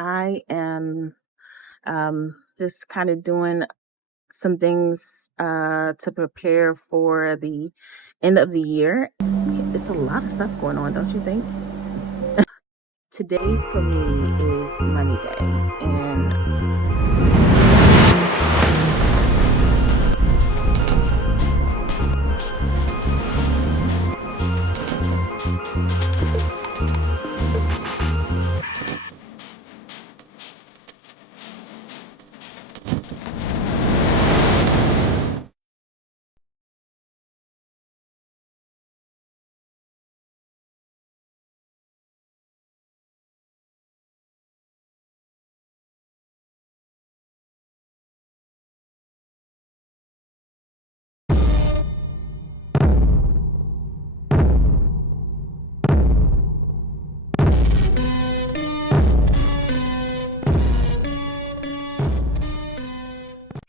I am just kind of doing some things to prepare for the end of the year. It's a lot of stuff going on, don't you think? Today for me is Money Day, and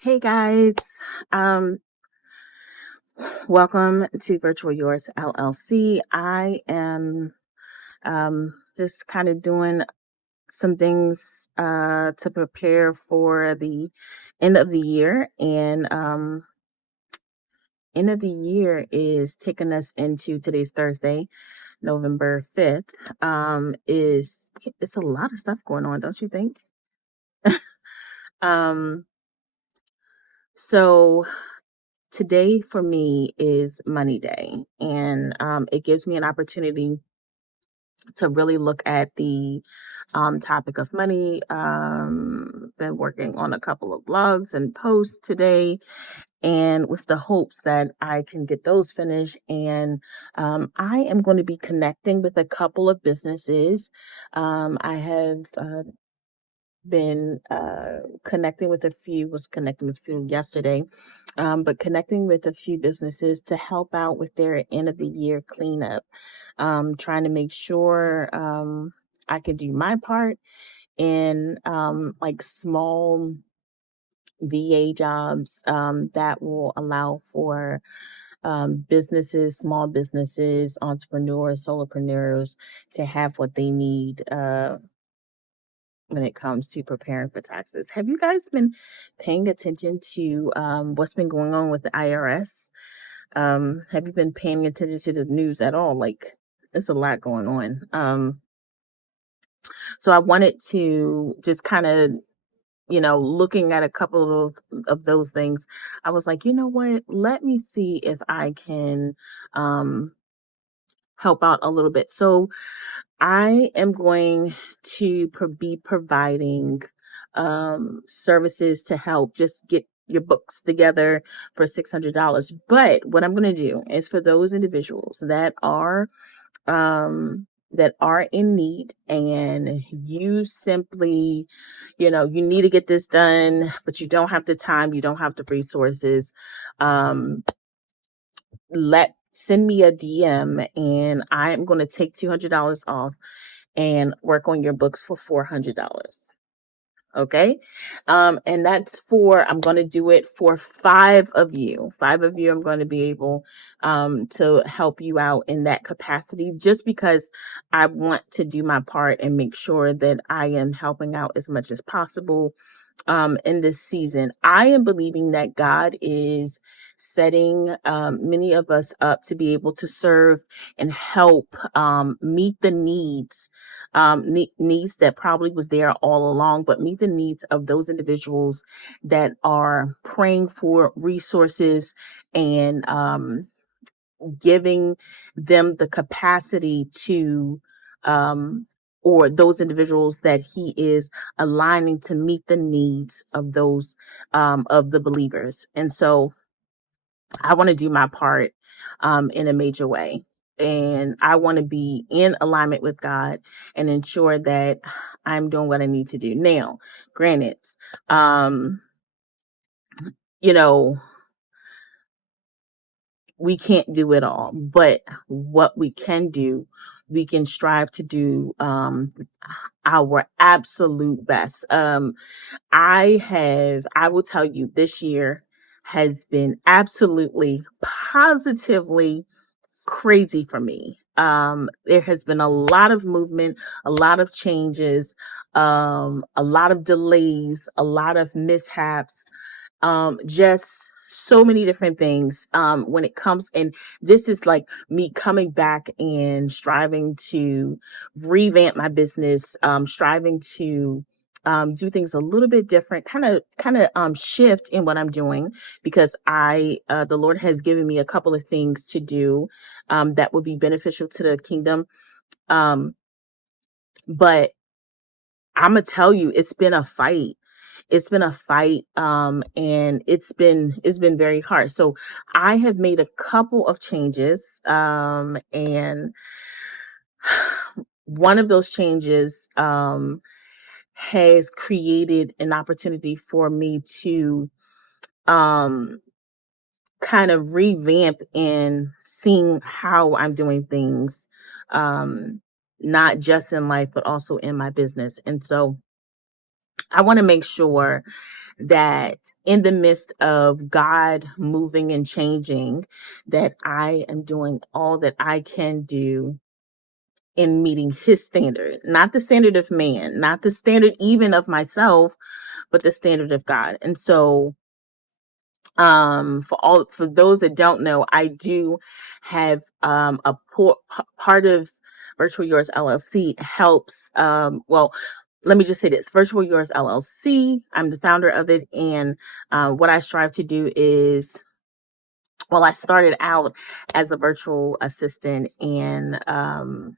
hey guys, um, welcome to Virtual Yours LLC. I am just kind of doing some things to prepare for the end of the year, and end of the year is taking us into today's Thursday, November 5th. Is It's a lot of stuff going on, don't you think? Um, so today for me is Money Day, and it gives me an opportunity to really look at the topic of money. Been working on a couple of blogs and posts today, and with the hopes that I can get those finished. And I am going to be connecting with a couple of businesses. I have been was connecting with a few yesterday, but connecting with a few businesses to help out with their end of the year cleanup, trying to make sure I can do my part in like small VA jobs that will allow for small businesses, entrepreneurs, solopreneurs to have what they need when it comes to preparing for taxes. Have you guys been paying attention to what's been going on with the IRS? Have you been paying attention to the news at all? Like, there's a lot going on. So I wanted to just kind of, looking at a couple of those things, I was like, you know what? Let me see if I can help out a little bit. So I am going to be providing services to help just get your books together for $600. But what I'm going to do is for those individuals that are in need, and you simply, you need to get this done, but you don't have the time, you don't have the resources. Send me a DM, and I am going to take $200 off and work on your books for $400. Okay. And I'm going to do it for 5 of you. 5 of you, I'm going to be able to help you out in that capacity, just because I want to do my part and make sure that I am helping out as much as possible in this season. I am believing that God is setting many of us up to be able to serve and help meet the needs that probably was there all along, but meet the needs of those individuals that are praying for resources and giving them the capacity to or those individuals that he is aligning to meet the needs of those of the believers. And so I want to do my part in a major way, and I want to be in alignment with God and ensure that I'm doing what I need to do. Now, granted, um you know we can't do it all, but what we can do, we can strive to do our absolute best. I will tell you, this year has been absolutely positively crazy for me. There has been a lot of movement, a lot of changes, a lot of delays, a lot of mishaps, just so many different things when it comes. And this is like me coming back and striving to revamp my business, striving to do things a little bit different, kind of shift in what I'm doing, because the Lord has given me a couple of things to do that would be beneficial to the kingdom. Um, but I'm gonna tell you, it's been a fight. It's been a fight, and it's been very hard. So I have made a couple of changes, and one of those changes has created an opportunity for me to um, kind of revamp in seeing how I'm doing things, um, not just in life, but also in my business. And so I want to make sure that in the midst of God moving and changing, that I am doing all that I can do in meeting his standard, not the standard of man, not the standard even of myself, but the standard of God. And so for those that don't know, I do have part of Virtual Yours LLC helps well, let me just say this: Virtual Yours LLC, I'm the founder of it, and what I strive to do is, well, I started out as a virtual assistant, and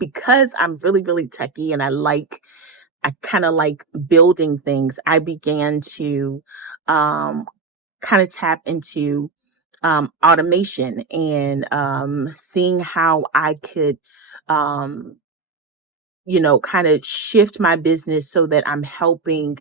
because I'm really really techie and I kind of like building things, I began to um kind of tap into automation, and seeing how I could, um, kind of shift my business so that I'm helping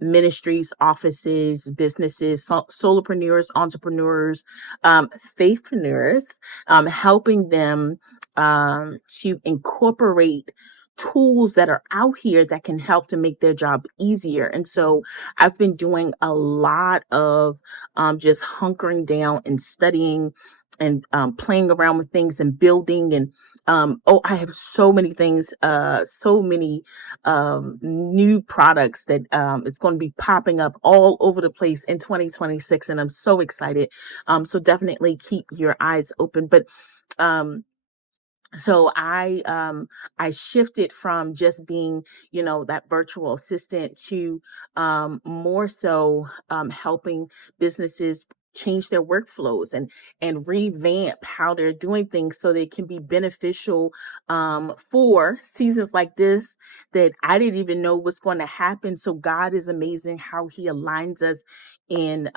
ministries, offices, businesses, solopreneurs, entrepreneurs, faithpreneurs, helping them to incorporate tools that are out here that can help to make their job easier. And so I've been doing a lot of just hunkering down and studying and playing around with things and building, and I have so many things, so many new products that is going to be popping up all over the place in 2026, and I'm so excited. So definitely keep your eyes open. But um, so I shifted from just being, that virtual assistant to more so helping businesses change their workflows and revamp how they're doing things so they can be beneficial for seasons like this that I didn't even know was going to happen. So God is amazing how he aligns us in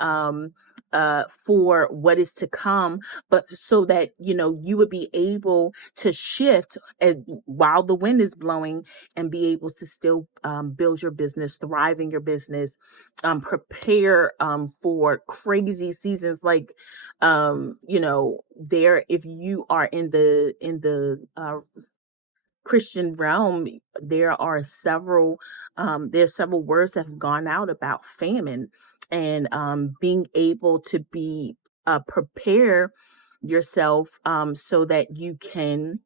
for what is to come, but so that you would be able to shift while the wind is blowing, and be able to still build your business, thrive in your business, prepare for crazy seasons like there, if you are in the Christian realm, there's several words that have gone out about famine, and being able to be prepare yourself so that you can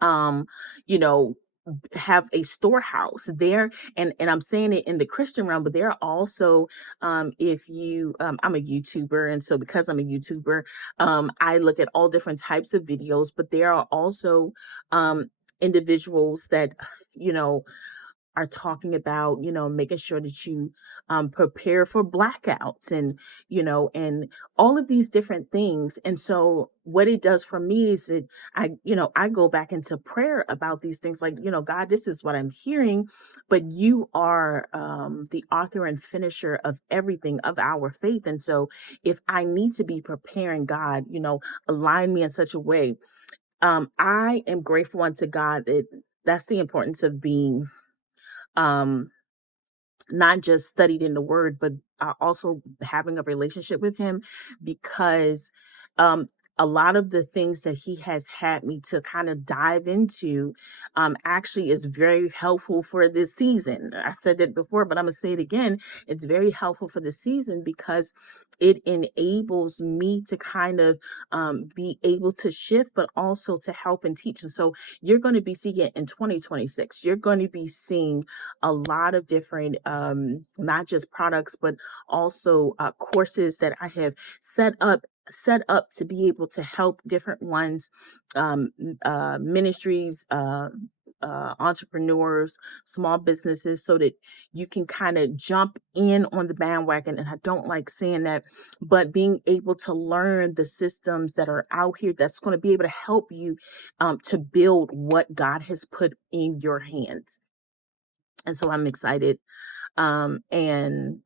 um you know have a storehouse there. And I'm saying it in the Christian realm, but there are also if you I'm a YouTuber, and so because I'm a YouTuber, I look at all different types of videos, but there are also individuals that you know are talking about, making sure that you prepare for blackouts, and all of these different things. And so what it does for me is that I go back into prayer about these things, like, God, this is what I'm hearing, but you are the author and finisher of everything of our faith. And so if I need to be preparing, God, align me in such a way. I am grateful unto God that that's the importance of being um not just studied in the word, but also having a relationship with him, because um a lot of the things that he has had me to kind of dive into actually is very helpful for this season. I said that before, but I'm going to say it again. It's very helpful for the season because it enables me to kind of be able to shift, but also to help and teach. And so you're going to be seeing it in 2026. You're going to be seeing a lot of different, not just products, but also courses that I have set up to be able to help different ones, ministries, entrepreneurs, small businesses, so that you can kind of jump in on the bandwagon. And I don't like saying that, but being able to learn the systems that are out here that's going to be able to help you to build what God has put in your hands. And so I'm excited. And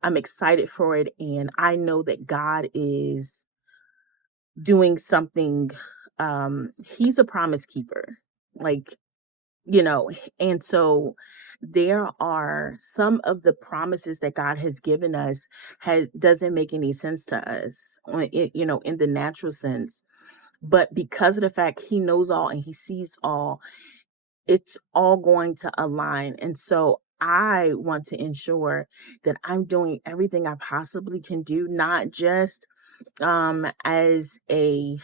I'm excited for it. And I know that God is doing something. He's a promise keeper. Like, and so there are some of the promises that God has given us doesn't make any sense to us, in the natural sense. But because of the fact he knows all and he sees all, it's all going to align. And so I want to ensure that I'm doing everything I possibly can do, not just as a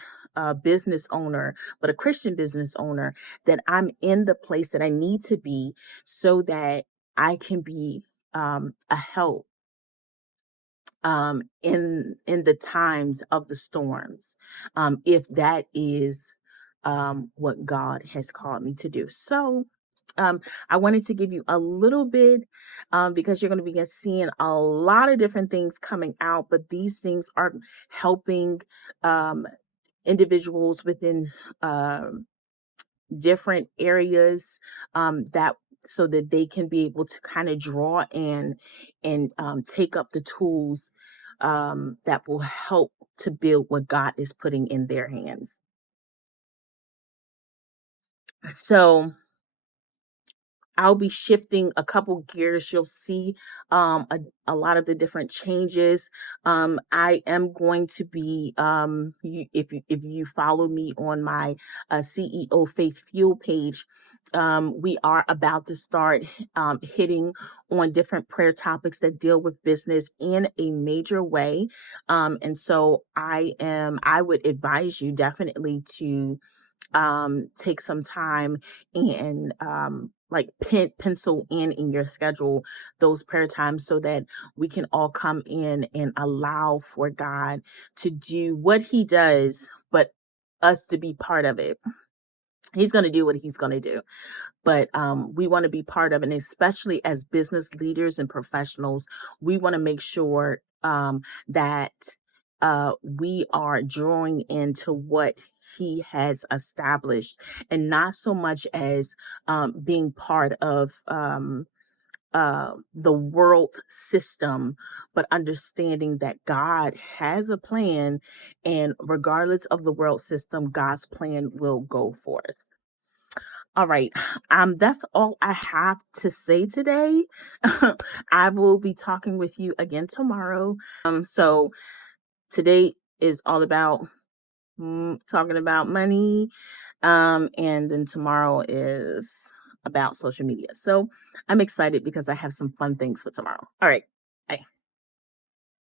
business owner, but a Christian business owner, that I'm in the place that I need to be so that I can be a help in the times of the storms, if that is what God has called me to do. So I wanted to give you a little bit, because you're going to be seeing a lot of different things coming out, but these things are helping individuals within different areas, that so that they can be able to kind of draw in and take up the tools that will help to build what God is putting in their hands. So I'll be shifting a couple gears. You'll see a lot of the different changes. I am going to be, if you follow me on my CEO Faith Fuel page, we are about to start hitting on different prayer topics that deal with business in a major way. And so I would advise you definitely to take some time and like pencil in your schedule those prayer times so that we can all come in and allow for God to do what he does, but us to be part of it. He's going to do what he's going to do, but we want to be part of it. And especially as business leaders and professionals, we want to make sure that we are drawing into what he has established, and not so much as being part of the world system, but understanding that God has a plan, and regardless of the world system, God's plan will go forth. All right. That's all I have to say today. I will be talking with you again tomorrow. So today is all about talking about money. And then tomorrow is about social media. So I'm excited because I have some fun things for tomorrow. All right. Bye.